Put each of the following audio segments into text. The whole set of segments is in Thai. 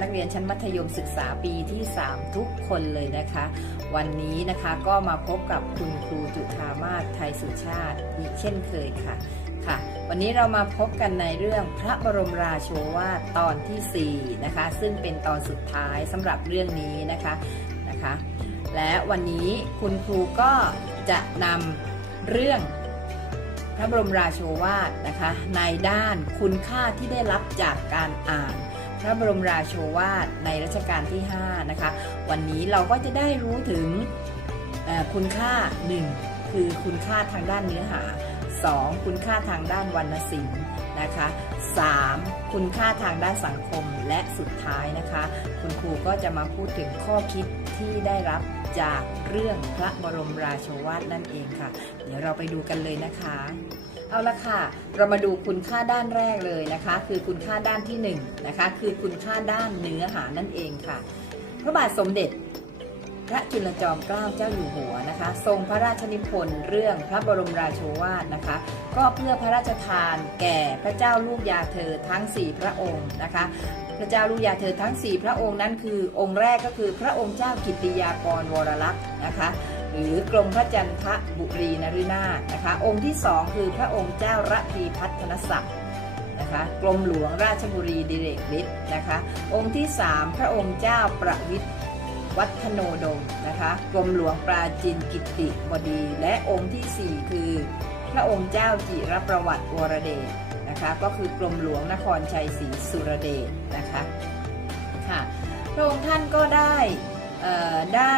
นักเรียนชั้นมัธยมศึกษาปีที่ 3 ทุกคนเลยนะคะ วันนี้นะคะก็มาพบกับคุณครูจุธามาศไทยสุชาติอีกเช่นเคยค่ะค่ะ วันนี้เรามาพบกันในเรื่องพระบรมราโชวาทตอนทีสี่4 นะคะ ซึ่งเป็นตอนสุดท้ายสำหรับเรื่องนี้นะคะนะคะ และวันนี้คุณครูก็จะนำเรื่องพระบรมราโชวาทนะคะในด้านคุณค่าที่ได้รับจากการอ่าน พระบรมราโชวาทในรัชกาลที่ 5 นะคะ วันนี้เราก็จะได้รู้ถึงคุณค่า 1 คือคุณค่าทางด้านเนื้อหา 2. คุณค่าทางด้านวรรณศิลป์นะคะ 3. คุณค่าทางด้านสังคมและสุดท้ายนะคะ คุณครูก็จะมาพูดถึงข้อคิดที่ได้รับจากเรื่องพระบรมราโชวาทนั่นเองค่ะ เดี๋ยวเราไปดูกันเลยนะคะ เอาละค่ะ เรามาดูคุณค่าด้านแรกเลยนะคะ คือคุณค่าด้านที่1นงนะคะ คือคุณค่าด้านเนื้อหานั่นเองค่ะ พระบาทสมเด็จ พระจุลจอมเกล้าเจ้าอยู่หัวนะคะ ทรงพระราชนิพนธ์เรื่องพระบรมราโชวาทนะคะ ก็เพื่อพระราชทานแก่พระเจ้าลูกยาเธอทั้ง 4 พระองค์นะคะพระเจ้าลูกยาเธอทั้ง 4 พระองค์นั้นคือองค์แรกก็คือพระองค์เจ้ากิตติยากรวรลักษณ์นะคะ หรือกรมพระจันทบุรีนรินาถนะคะ องค์ที่สองคือพระองค์เจ้าระพีพัฒนศักดิ์นะคะกรมหลวงราชบุรีดิเรกฤทธิ์นะคะ องค์ที่สามพระองค์เจ้าประวิตรวัฒโนดมนะคะกรมหลวงปราจินกิติบดี และองค์ที่สี่คือ พระองค์เจ้าจิรประวัติวรเดชนะคะก็คือกรมหลวงนครชัยศรีสุรเดชนะคะค่ะพระองค์ท่านก็ได้ ได้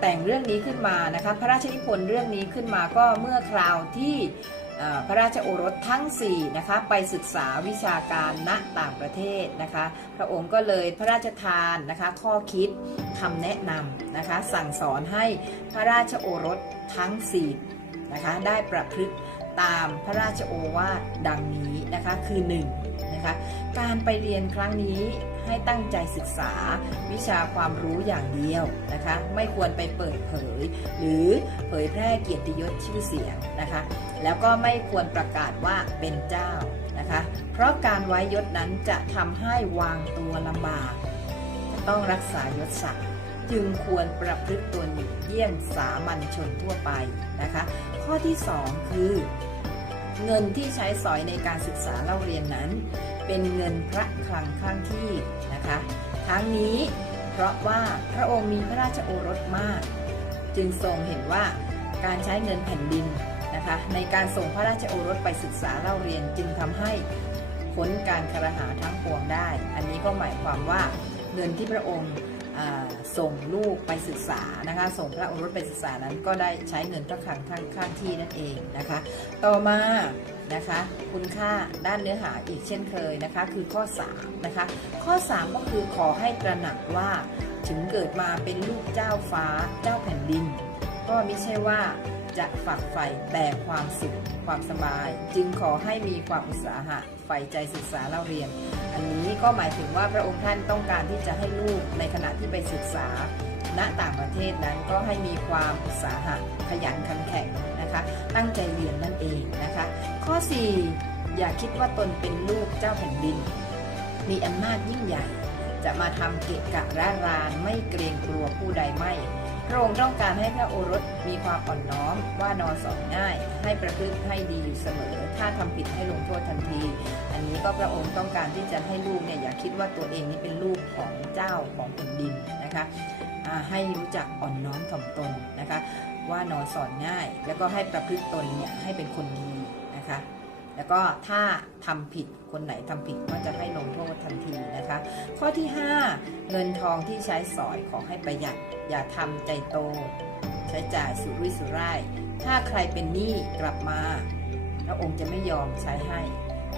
แต่งเรื่องนี้ขึ้นมานะคะพระราชนิพนธ์เรื่องนี้ขึ้นมาก็เมื่อคราวที่พระราชโอรสทั้ง4นะคะไปศึกษาวิชาการณต่างประเทศนะคะพระองค์ก็เลยพระราชทานนะคะข้อคิดคำแนะนำนะคะสั่งสอนให้พระราชโอรสทั้ง4นะคะได้ประพฤติตามพระราชโอวาทดังนี้นะคะคือ1นะคะการไปเรียนครั้งนี้ ให้ตั้งใจศึกษาวิชาความรู้อย่างเดียวนะคะ ไม่ควรไปเปิดเผย หรือเผยแพร่เกียรติยศชื่อเสียงนะคะ แล้วก็ไม่ควรประกาศว่าเป็นเจ้านะคะ เพราะการไว้ยศนั้นจะทำให้วางตัวลำบาก ต้องรักษายศศักดิ์จึงควรประพฤติตนเยี่ยงสามัญชนทั่วไปนะคะ ข้อที่ 2 คือ เงินที่ใช้สอยในการศึกษาเล่าเรียนนั้น เป็นเงินพระคลังข้างที่นะคะ ทั้งนี้เพราะว่าพระองค์มีพระราชโอรสมาก จึงทรงเห็นว่าการใช้เงินแผ่นดินนะคะในการส่งพระราชโอรสไปศึกษาเล่าเรียนจึงทำให้พ้นการคารหาทั้งปวงได้ อันนี้ก็หมายความว่าเงินที่พระองค์ส่งลูกไปศึกษานะคะส่งพระโอรสไปศึกษานั้นก็ได้ใช้เงินพระคลังข้างข้างที่นั่นเองนะคะ ต่อมา นะคะ คุณค่าด้านเนื้อหาอีกเช่นเคยนะคะ คือข้อ 3 นะคะ ข้อ 3 ก็คือขอให้ตระหนักว่าถึงเกิดมาเป็นลูกเจ้าฟ้าเจ้าแผ่นดิน ก็ไม่ใช่ว่าจะฝักใฝ่แต่ความสุขความสบาย จึงขอให้มีความอุตสาหะใฝ่ใจศึกษาเล่าเรียน อันนี้ก็หมายถึงว่าพระองค์ท่านต้องการที่จะให้ลูกในขณะที่ไปศึกษาณต่างประเทศนั้นก็ให้มีความอุตสาหะขยันขันแข็ง นะคะ ตั้งใจเรียนนั่นเองนะคะ ข้อ 4 อย่าคิดว่าตนเป็นลูกเจ้าแผ่นดิน มีอำนาจยิ่งใหญ่ จะมาทำเกะกะร่ารานไม่เกรงกลัวผู้ใดไม่พระองค์ต้องการให้พระโอรสมีความอ่อนน้อม ว่านอนสอนง่าย ให้ประพฤติให้ดีอยู่เสมอ ถ้าทำผิดให้ลงโทษทันที อันนี้ก็พระองค์ต้องการที่จะให้ลูกเนี่ยอย่าคิดว่าตัวเองนี่เป็นลูกของเจ้าของแผ่นดินนะคะให้รู้จักอ่อนน้อมถ่อมตนนะคะ ว่านอนสอนง่าย แล้วก็ให้ประพฤติตนเนี่ยให้เป็นคนดีนะคะ แล้วก็ถ้าทำผิดคนไหนทำผิดก็จะให้ลงโทษทันทีนะคะ ข้อที่ 5 เงินทองที่ใช้สอยขอให้ประหยัดอย่าทำใจโต ใช้จ่ายสุรุ่ยสุร่าย ถ้าใครเป็นหนี้กลับมาพระองค์จะไม่ยอมใช้ให้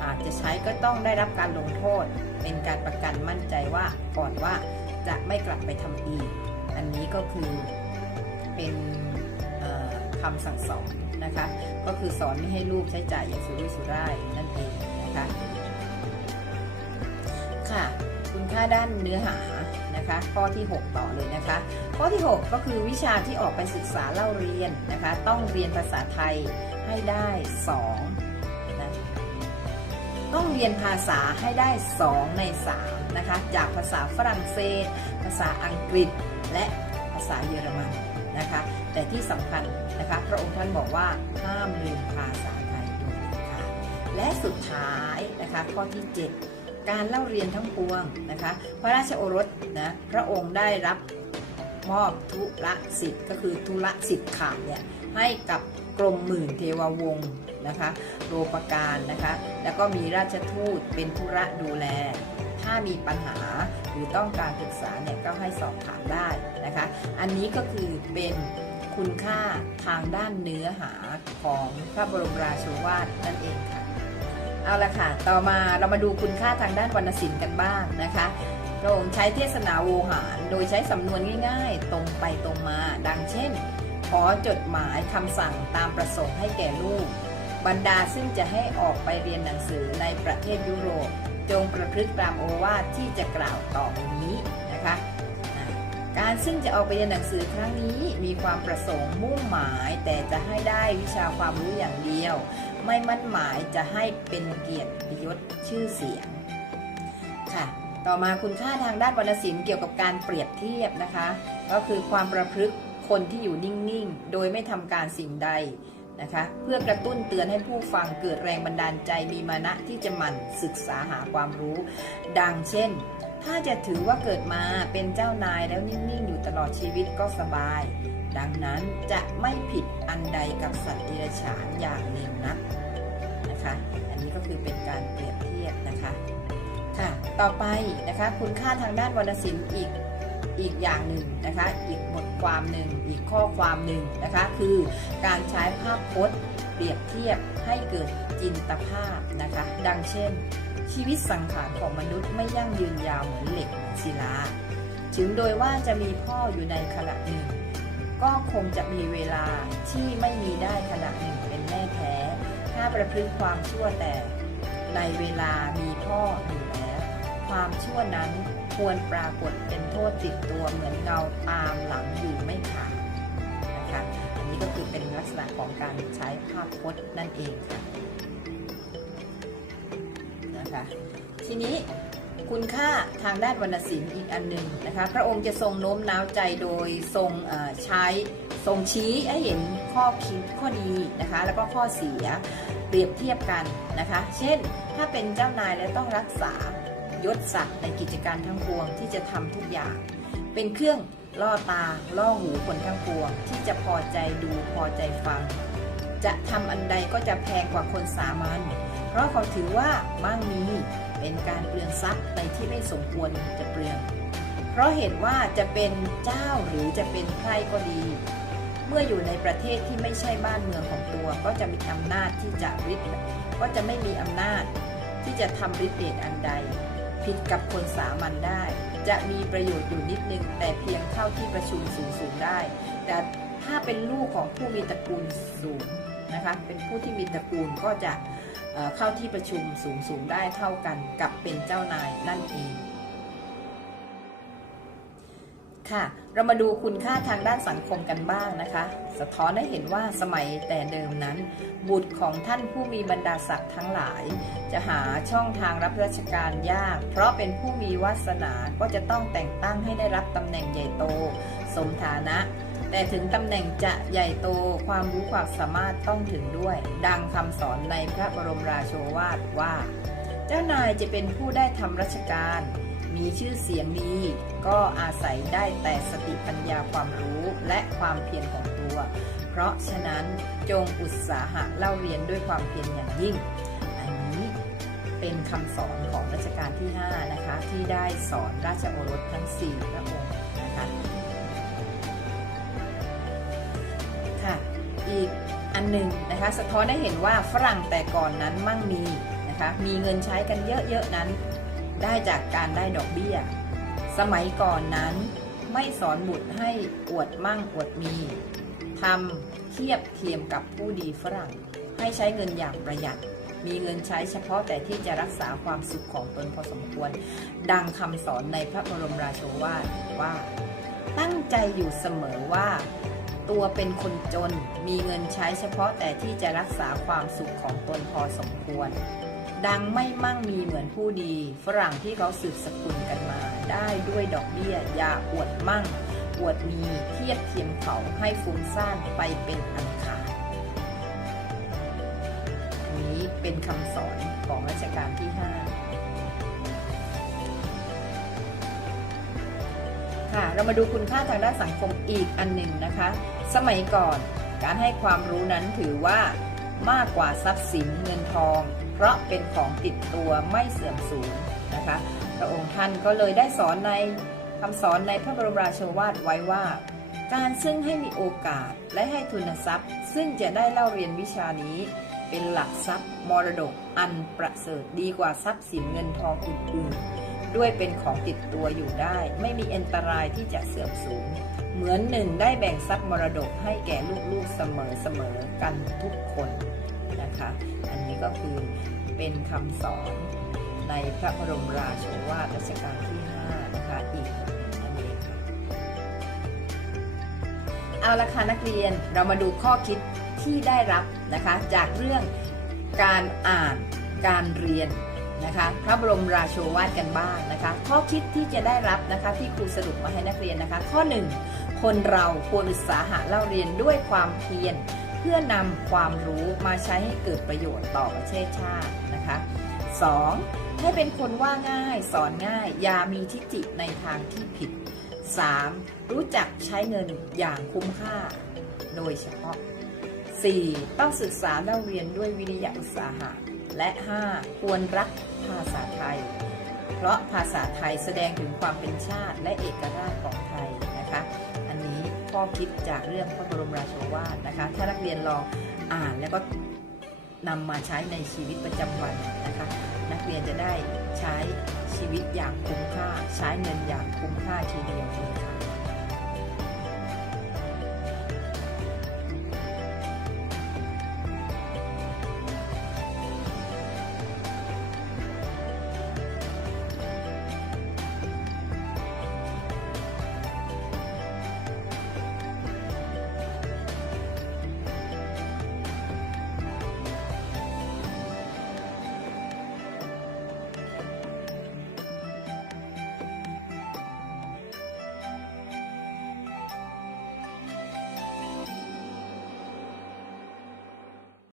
หากจะใช้ก็ต้องได้รับการลงโทษ เป็นการประกันมั่นใจว่าก่อนว่าจะไม่กลับไปทำอีก อันนี้ก็คือเป็น คำสั่งสอนนะคะ ก็คือสอนไม่ให้ลูกใช้จ่ายอย่างสุรุ่ยสุร่ายนั่นเองนะคะ ค่ะ คุณค่าด้านเนื้อหานะคะ ข้อที่ 6 ต่อเลยนะคะ ข้อที่ 6 ก็คือวิชาที่ออกไปศึกษาเล่าเรียนนะคะ ต้องเรียนภาษาไทยให้ได้2นะต้องเรียนภาษาให้ได้ 2 ใน3นะคะ จากภาษาฝรั่งเศส ภาษาอังกฤษและ ภาษาเยอรมันนะคะแต่ที่สำคัญนะคะพระองค์ท่านบอกว่าห้ามลืมภาษาไทยดยเด็ดขาดและสุดท้ายนะคะข้อที่ 7 การเล่าเรียนทั้งปวงนะคะพระราชโอรสนะพระองค์ได้รับมอบทุระสิทธิ์ก็คือทุระสิทธิ์ขาดเนี่ยให้กับกรมหมื่นเทววงศ์นะคะโรปการนะคะแล้วก็มีราชทูตเป็นธุระดูแล ถ้ามีปัญหาหรือต้องการปรึกษาเนี่ยก็ให้สอบถามได้นะคะ อันนี้ก็คือเป็นคุณค่าทางด้านเนื้อหาของพระบรมราโชวาทนั่นเองค่ะ เอาละค่ะ ต่อมาเรามาดูคุณค่าทางด้านวรรณศิลป์กันบ้างนะคะพระองค์ใช้เทศนาโวหาร โดยใช้สำนวนง่ายๆ ตรงไปตรงมา ดังเช่น ขอจดหมายคำสั่งตามประสงค์ให้แก่ลูก บรรดาซึ่งจะให้ออกไปเรียนหนังสือในประเทศยุโรป จงประพฤติตามโอวาทที่จะกล่าวต่อไปนี้นะคะการซึ่งจะออกไปเรียนหนังสือครั้งนี้มีความประสงค์มุ่งหมาย แต่จะให้ได้วิชาความรู้อย่างเดียว ไม่มั่นหมายจะให้เป็นเกียรติยศชื่อเสียงค่ะ ต่อมาคุณค่าทางด้านวรรณศิลป์เกี่ยวกับการเปรียบเทียบนะคะ ก็คือความประพฤติคนที่อยู่นิ่ง ๆ โดยไม่ทำการสิ่งใด นะคะเพื่อกระตุ้นเตือนให้ผู้ฟังเกิดแรงบันดาลใจมีมานะที่จะหมั่นศึกษาหาความรู้ ดังเช่น ถ้าจะถือว่าเกิดมาเป็นเจ้านายแล้วนิ่ง ๆ อยู่ตลอดชีวิตก็สบาย ดังนั้นจะไม่ผิดอันใดกับสัตว์เดรัจฉานอย่างหนึ่งนักนะคะอันนี้ก็คือเป็นการเปรียบเทียบนะคะค่ะต่อไปนะคะคุณค่าทางด้านวรรณศิลป์อีก อีกอย่างหนึ่งนะคะ อีกบทความหนึ่ง อีกข้อความหนึ่งนะคะ คือการใช้ภาพพจน์ เปรียบเทียบให้เกิดจินตภาพนะคะ ดังเช่น ชีวิตสังขารของมนุษย์ไม่ยั่งยืนยาวเหมือนเหล็กเหมือนศิลา ถึงโดยว่าจะมีพ่ออยู่ในขณะหนึ่ง ก็คงจะมีเวลาที่ไม่มีได้ขณะหนึ่งเป็นแน่แท้ ถ้าประพฤติความชั่วแต่ในเวลามีพ่ออยู่แล้ว ความชั่วนั้น ควรปรากฏเป็นโทษติดตัวเหมือนเงาตามหลังอยู่ไม่ขาดนะคะอันนี้ก็คือเป็นลักษณะของการใช้ภาพพจน์นั่นเองค่ะนะคะทีนี้คุณค่าทางด้านวรรณศิลป์อีกอันหนึ่งนะคะ พระองค์จะทรงโน้มน้าวใจโดยทรงใช้ทรงชี้ให้เห็นข้อคิดข้อดีนะคะ แล้วก็ข้อเสียเปรียบเทียบกันนะคะ เช่น ถ้าเป็นเจ้านายแล้วต้องรักษา ยศศักดิ์ในกิจการทั้งปวงที่จะทำทุกอย่าง เป็นเครื่องล่อตาล่อหูคนทั้งปวง ที่จะพอใจดูพอใจฟัง จะทำอันใดก็จะแพงกว่าคนสามัญเพราะเขาถือว่ามั่งมีเป็นการเปลืองทรัพย์ในที่ไม่สมควรจะเปลือง เพราะเห็นว่าจะเป็นเจ้าหรือจะเป็นใครก็ดี เมื่ออยู่ในประเทศที่ไม่ใช่บ้านเมืองของตัวก็จะมีอำนาจที่จะริดก็จะไม่มีอำนาจที่จะทำริดเดชอันใด ผิดกับคนสามัญได้ จะมีประโยชน์อยู่นิดนึง แต่เพียงเข้าที่ประชุมสูงสูงได้ แต่ถ้าเป็นลูกของผู้มีตระกูลสูงนะคะเป็นผู้ที่มีตระกูลก็จะเข้าที่ประชุมสูงสูงได้เท่ากันกับเป็นเจ้านายนั่นเอง ค่ะ เรามาดูคุณค่าทางด้านสังคมกันบ้างนะคะ สะท้อนให้เห็นว่าสมัยแต่เดิมนั้น บุตรของท่านผู้มีบรรดาศักดิ์ทั้งหลาย จะหาช่องทางรับราชการยาก เพราะเป็นผู้มีวาสนาก็จะต้องแต่งตั้งให้ได้รับตำแหน่งใหญ่โต สมฐานะ แต่ถึงตำแหน่งจะใหญ่โตความรู้ความสามารถต้องถึงด้วย ดังคำสอนในพระบรมราโชวาทว่า เจ้านายจะเป็นผู้ได้ทำราชการ มีชื่อเสียงดี ก็อาศัยได้แต่สติปัญญาความรู้และความเพียรของตัว เพราะฉะนั้นจงอุตสาหะเล่าเรียนด้วยความเพียรอย่างยิ่ง อันนี้เป็นคำสอนของรัชกาลที่ 5 นะคะ ที่ได้สอนราชโอรสทั้ง 4 พระองค์นะคะค่ะอีกอันหนึ่งนะคะสะท้อนให้เห็นว่าฝรั่งแต่ก่อนนั้นมั่งมีนะคะมีเงินใช้กันเยอะๆนั้น ได้จากการได้ดอกเบี้ย สมัยก่อนนั้นไม่สอนบุตรให้อวดมั่งอวดมีทำเทียบเทียมกับผู้ดีฝรั่ง ให้ใช้เงินอย่างประหยัด มีเงินใช้เฉพาะแต่ที่จะรักษาความสุขของตนพอสมควร ดังคำสอนในพระบรมราโชวาทว่า ตั้งใจอยู่เสมอว่า ตัวเป็นคนจนมีเงินใช้เฉพาะแต่ที่จะรักษาความสุขของตนพอสมควร ดังไม่มั่งมีเหมือนผู้ดี ฝรั่งที่เขาสืบสกุลกันมา ได้ด้วยดอกเบี้ยอย่าอวดมั่ง อวดมีเทียบเทียมเขาให้ฟุ้งซ่านไปเป็นอันขาดอันนี้เป็นคำสอนของรัชกาลที่ 5 ค่ะ เรามาดูคุณค่าทางด้านสังคมอีกอันหนึ่งนะคะ สมัยก่อนการให้ความรู้นั้นถือว่ามากกว่าทรัพย์สินเงินทอง เพราะเป็นของติดตัวไม่เสื่อมสูญนะคะ พระองค์ท่านก็เลยได้สอนในคำสอนในพระบรมราชวาทไว้ว่า การซึ่งให้มีโอกาสและให้ทุนทรัพย์ ซึ่งจะได้เล่าเรียนวิชานี้ เป็นหลักทรัพย์มรดกอันประเสริฐดีกว่าทรัพย์สินเงินทองอื่นๆ ด้วยเป็นของติดตัวอยู่ได้ ไม่มีอันตรายที่จะเสื่อมสูญเหมือนหนึ่งได้แบ่งทรัพย์มรดกให้แก่ลูกๆเสมอๆกันทุกคน นะคะ อันนี้ก็คือเป็นคำสอนในพระบรมราโชวาทรัชกาลที่ 5 นะคะอีกอันนี้ค่ะเอาละค่ะนักเรียนเรามาดูข้อคิดที่ได้รับนะคะ จากเรื่องการอ่านการเรียนนะคะพระบรมราโชวาทกันบ้างนะคะ ข้อคิดที่จะได้รับนะคะที่ครูสรุปมาให้นักเรียนนะคะ ข้อ 1 คนเราควรอุตสาหะเล่าเรียนด้วยความเพียร พื่อนำความรู้มาใช้ให้เกิดประโยชน์ต่อประเทศชาตินะคะ 2. ให้เป็นคนว่าง่ายสอนง่าย อย่ามีทิฏฐิในทางที่ผิด 3. รู้จักใช้เงินอย่างคุ้มค่า โดยเฉพาะ 4. ต้องศึกษาเล่าเรียนด้วยวิริยะอุตสาหะ และ 5. ควรรักภาษาไทย เพราะภาษาไทยแสดงถึงความเป็นชาติและเอกราชของไทยนะคะ ข้อคิดจากเรื่องพระบรมราโชวาทนะคะ ถ้านักเรียนลองอ่านแล้วก็นำมาใช้ในชีวิตประจำวันนะคะ นักเรียนจะได้ใช้ชีวิตอย่างคุ้มค่า ใช้เงินอย่างคุ้มค่าทีเดียวเลยค่ะ